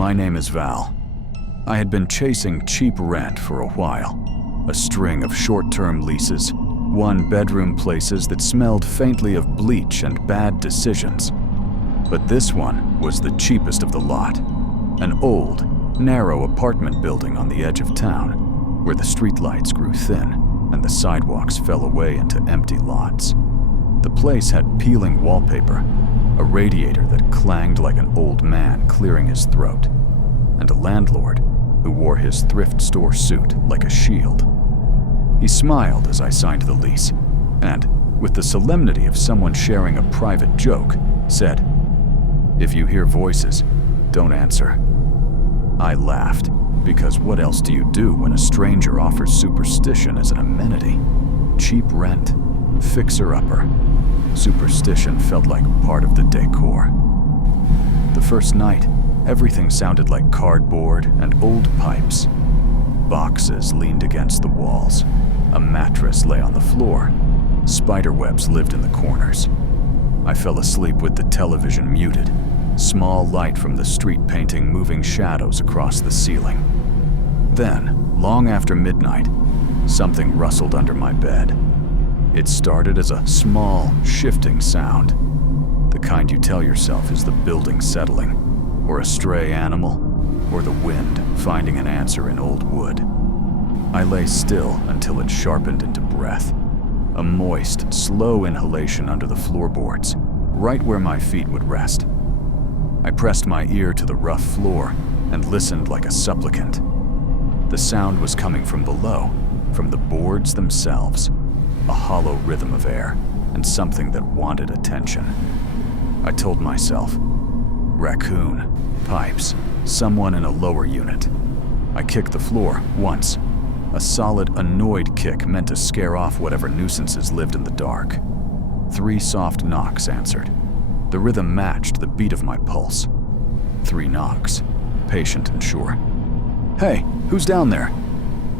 My name is Val. I had been chasing cheap rent for a while. A string of short-term leases, one-bedroom places that smelled faintly of bleach and bad decisions. But this one was the cheapest of the lot. An old, narrow apartment building on the edge of town, where the streetlights grew thin and the sidewalks fell away into empty lots. The place had peeling wallpaper, a radiator that clanged like an old man clearing his throat, and a landlord who wore his thrift store suit like a shield. He smiled as I signed the lease, and, with the solemnity of someone sharing a private joke, said, "If you hear voices, don't answer." I laughed, because what else do you do when a stranger offers superstition as an amenity? Cheap rent, fixer-upper. Superstition felt like part of the decor. The first night, everything sounded like cardboard and old pipes. Boxes leaned against the walls. A mattress lay on the floor. Spiderwebs lived in the corners. I fell asleep with the television muted, small light from the street painting moving shadows across the ceiling. Then, long after midnight, something rustled under my bed. It started as a small, shifting sound, the kind you tell yourself is the building settling, or a stray animal, or the wind finding an answer in old wood. I lay still until it sharpened into breath, a moist, slow inhalation under the floorboards, right where my feet would rest. I pressed my ear to the rough floor and listened like a supplicant. The sound was coming from below, from the boards themselves, a hollow rhythm of air and something that wanted attention. I told myself, raccoon, pipes, someone in a lower unit. I kicked the floor once, a solid, annoyed kick meant to scare off whatever nuisances lived in the dark. 3 soft knocks answered. The rhythm matched the beat of my pulse. 3 knocks, patient and sure. "Hey, who's down there?"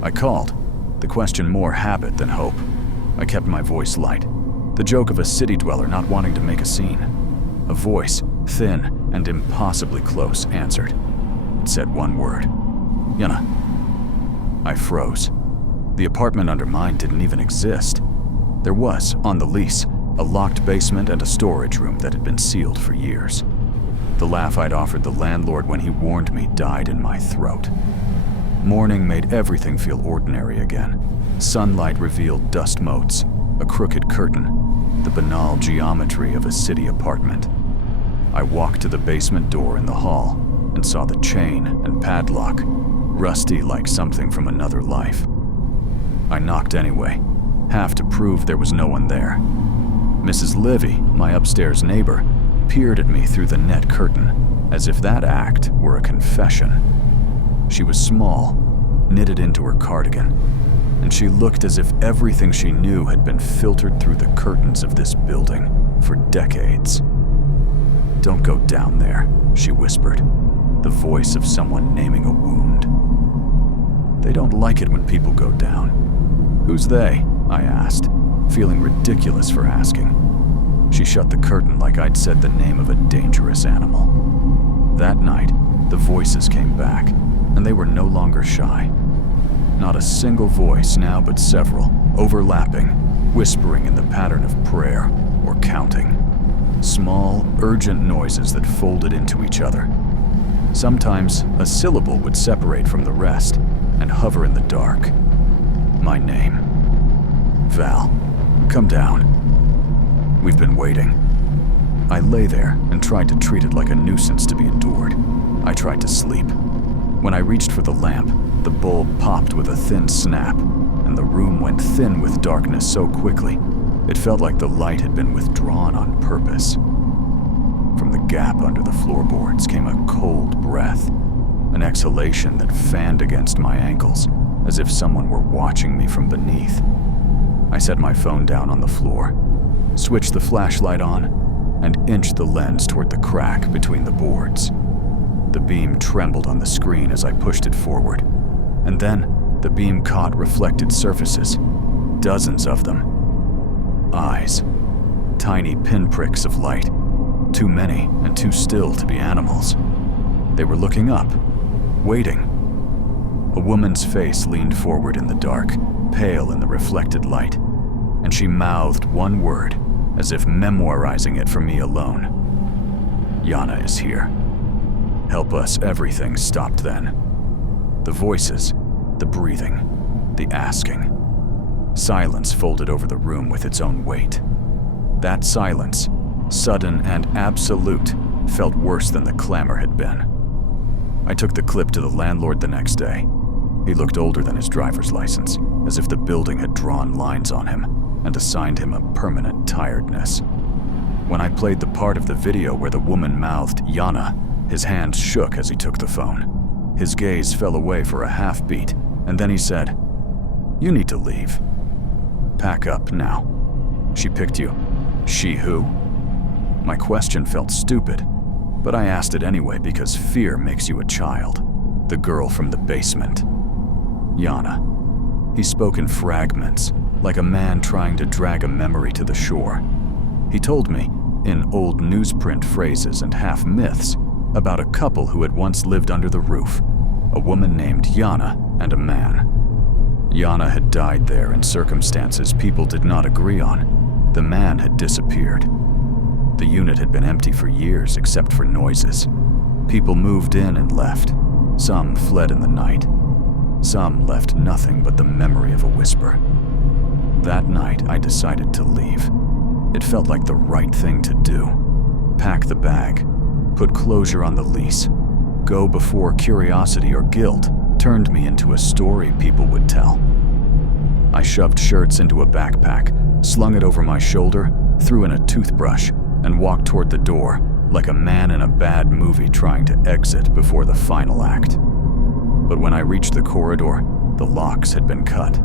I called, the question more habit than hope. I kept my voice light, the joke of a city dweller not wanting to make a scene. A voice, thin and impossibly close, answered. It said one word, "Yana." I froze. The apartment under mine didn't even exist. There was, on the lease, a locked basement and a storage room that had been sealed for years. The laugh I'd offered the landlord when he warned me died in my throat. Morning made everything feel ordinary again. Sunlight revealed dust motes, a crooked curtain, the banal geometry of a city apartment. I walked to the basement door in the hall and saw the chain and padlock, rusty like something from another life. I knocked anyway, half to prove there was no one there. Mrs. Livy, my upstairs neighbor, peered at me through the net curtain, as if that act were a confession. She was small, knitted into her cardigan, and she looked as if everything she knew had been filtered through the curtains of this building for decades. "Don't go down there," she whispered, the voice of someone naming a wound. "They don't like it when people go down." "Who's they?" I asked, feeling ridiculous for asking. She shut the curtain like I'd said the name of a dangerous animal. That night, the voices came back, and they were no longer shy. Not a single voice now, but several, overlapping, whispering in the pattern of prayer or counting. Small, urgent noises that folded into each other. Sometimes, a syllable would separate from the rest and hover in the dark. My name. "Val, come down. We've been waiting." I lay there and tried to treat it like a nuisance to be endured. I tried to sleep. When I reached for the lamp, the bulb popped with a thin snap, and the room went thin with darkness so quickly, it felt like the light had been withdrawn on purpose. From the gap under the floorboards came a cold breath, an exhalation that fanned against my ankles, as if someone were watching me from beneath. I set my phone down on the floor, switched the flashlight on, and inched the lens toward the crack between the boards. The beam trembled on the screen as I pushed it forward, and then the beam caught reflected surfaces, dozens of them. Eyes, tiny pinpricks of light, too many and too still to be animals. They were looking up, waiting. A woman's face leaned forward in the dark, pale in the reflected light, and she mouthed one word, as if memorizing it for me alone. "Yana is here." Help us, everything stopped then. The voices, the breathing, the asking. Silence folded over the room with its own weight. That silence, sudden and absolute, felt worse than the clamor had been. I took the clip to the landlord the next day. He looked older than his driver's license, as if the building had drawn lines on him and assigned him a permanent tiredness. When I played the part of the video where the woman mouthed "Yana," his hands shook as he took the phone. His gaze fell away for a half-beat, and then he said, "You need to leave. Pack up now. She picked you." "She who?" My question felt stupid, but I asked it anyway because fear makes you a child. "The girl from the basement." "Yana." He spoke in fragments, like a man trying to drag a memory to the shore. He told me, in old newsprint phrases and half-myths, about a couple who had once lived under the roof, a woman named Yana and a man. Yana had died there in circumstances people did not agree on. The man had disappeared. The unit had been empty for years except for noises. People moved in and left. Some fled in the night. Some left nothing but the memory of a whisper. That night, I decided to leave. It felt like the right thing to do. Pack the bag, put closure on the lease, go before curiosity or guilt turned me into a story people would tell. I shoved shirts into a backpack, slung it over my shoulder, threw in a toothbrush, and walked toward the door like a man in a bad movie trying to exit before the final act. But when I reached the corridor, the locks had been cut.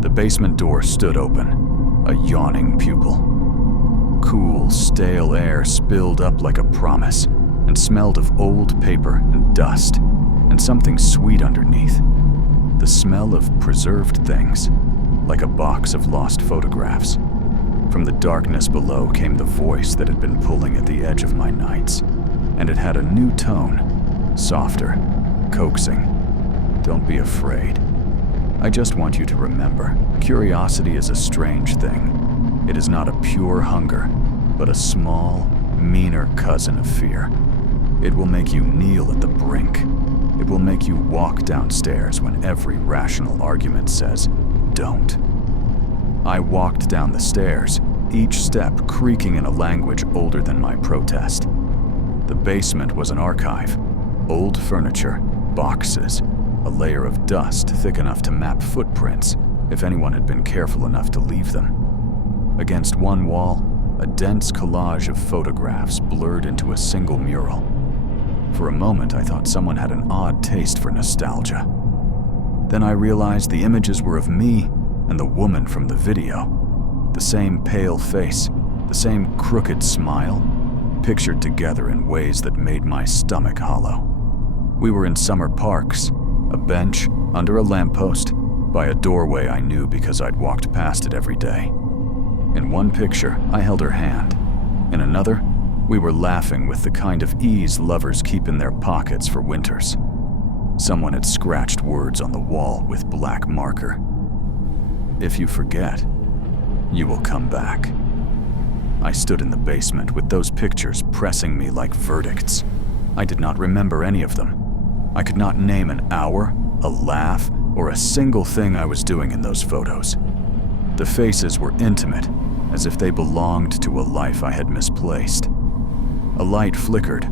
The basement door stood open, a yawning pupil. Cool, stale air spilled up like a promise and smelled of old paper and dust and something sweet underneath. The smell of preserved things, like a box of lost photographs. From the darkness below came the voice that had been pulling at the edge of my nights, and it had a new tone, softer, coaxing. "Don't be afraid. I just want you to remember, curiosity is a strange thing. It is not a pure hunger, but a small, meaner cousin of fear. It will make you kneel at the brink. It will make you walk downstairs when every rational argument says, don't." I walked down the stairs, each step creaking in a language older than my protest. The basement was an archive. Old furniture, boxes, a layer of dust thick enough to map footprints if anyone had been careful enough to leave them. Against one wall, a dense collage of photographs blurred into a single mural. For a moment, I thought someone had an odd taste for nostalgia. Then I realized the images were of me and the woman from the video. The same pale face, the same crooked smile, pictured together in ways that made my stomach hollow. We were in Summer Parks, a bench under a lamppost, by a doorway I knew because I'd walked past it every day. In one picture, I held her hand. In another, we were laughing with the kind of ease lovers keep in their pockets for winters. Someone had scratched words on the wall with black marker. "If you forget, you will come back." I stood in the basement with those pictures pressing me like verdicts. I did not remember any of them. I could not name an hour, a laugh, or a single thing I was doing in those photos. The faces were intimate, as if they belonged to a life I had misplaced. A light flickered,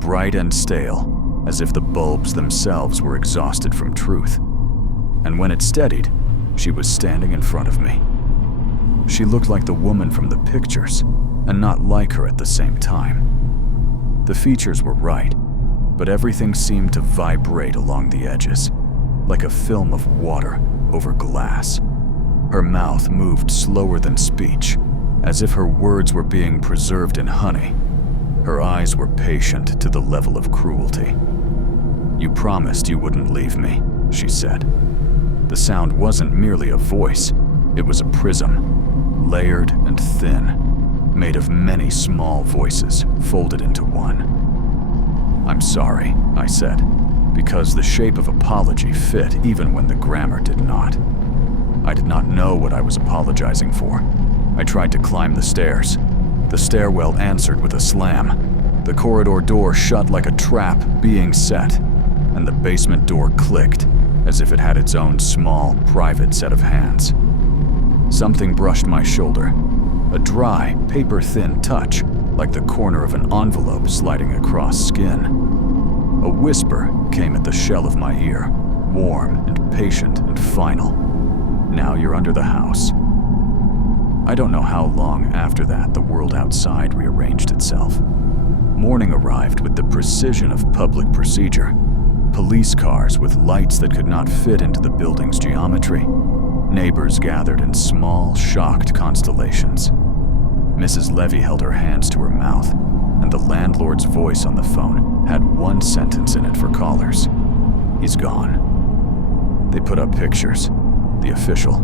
bright and stale, as if the bulbs themselves were exhausted from truth. And when it steadied, she was standing in front of me. She looked like the woman from the pictures, and not like her at the same time. The features were right, but everything seemed to vibrate along the edges, like a film of water over glass. Her mouth moved slower than speech, as if her words were being preserved in honey. Her eyes were patient to the level of cruelty. "You promised you wouldn't leave me," she said. The sound wasn't merely a voice, it was a prism, layered and thin, made of many small voices folded into one. "I'm sorry," I said, because the shape of apology fit even when the grammar did not. I did not know what I was apologizing for. I tried to climb the stairs. The stairwell answered with a slam. The corridor door shut like a trap being set, and the basement door clicked as if it had its own small, private set of hands. Something brushed my shoulder, a dry, paper-thin touch, like the corner of an envelope sliding across skin. A whisper came at the shell of my ear, warm and patient and final. "Now you're under the house." I don't know how long after that the world outside rearranged itself. Morning arrived with the precision of public procedure. Police cars with lights that could not fit into the building's geometry. Neighbors gathered in small, shocked constellations. Mrs. Levy held her hands to her mouth, and the landlord's voice on the phone had one sentence in it for callers. "He's gone." They put up pictures, the official,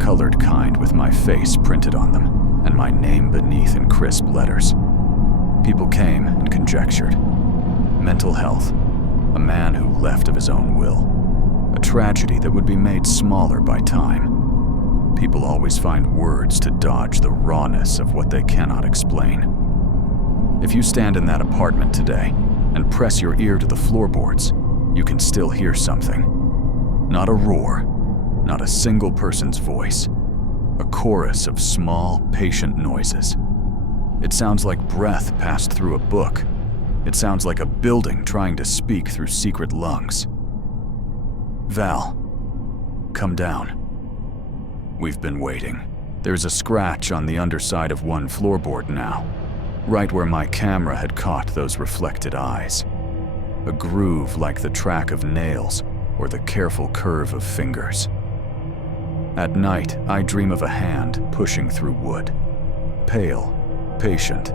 colored kind with my face printed on them, and my name beneath in crisp letters. People came and conjectured. Mental health, a man who left of his own will, a tragedy that would be made smaller by time. People always find words to dodge the rawness of what they cannot explain. If you stand in that apartment today and press your ear to the floorboards, you can still hear something. Not a roar, not a single person's voice, a chorus of small, patient noises. It sounds like breath passed through a book. It sounds like a building trying to speak through secret lungs. "Val, come down." We've been waiting. There's a scratch on the underside of one floorboard now, right where my camera had caught those reflected eyes. A groove like the track of nails or the careful curve of fingers. At night, I dream of a hand pushing through wood. Pale, patient,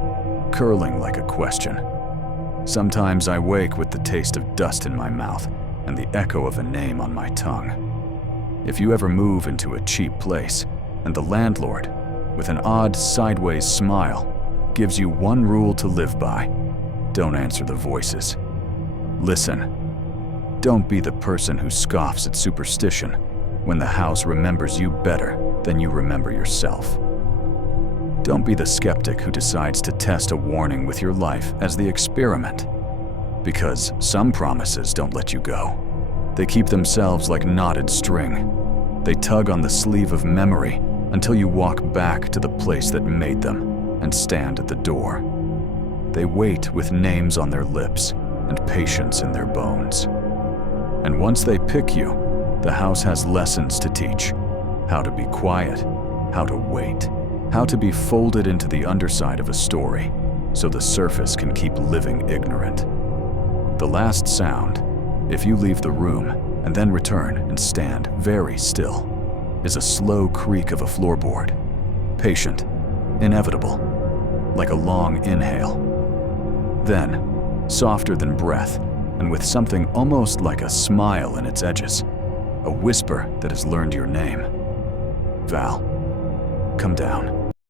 curling like a question. Sometimes I wake with the taste of dust in my mouth and the echo of a name on my tongue. If you ever move into a cheap place, and the landlord, with an odd sideways smile, gives you one rule to live by, don't answer the voices. Listen. Don't be the person who scoffs at superstition when the house remembers you better than you remember yourself. Don't be the skeptic who decides to test a warning with your life as the experiment, because some promises don't let you go. They keep themselves like knotted string. They tug on the sleeve of memory until you walk back to the place that made them and stand at the door. They wait with names on their lips and patience in their bones. And once they pick you, the house has lessons to teach. How to be quiet, how to wait, how to be folded into the underside of a story so the surface can keep living ignorant. The last sound, if you leave the room and then return and stand very still, is a slow creak of a floorboard, patient, inevitable, like a long inhale. Then, softer than breath, and with something almost like a smile in its edges, a whisper that has learned your name. "Val, come down."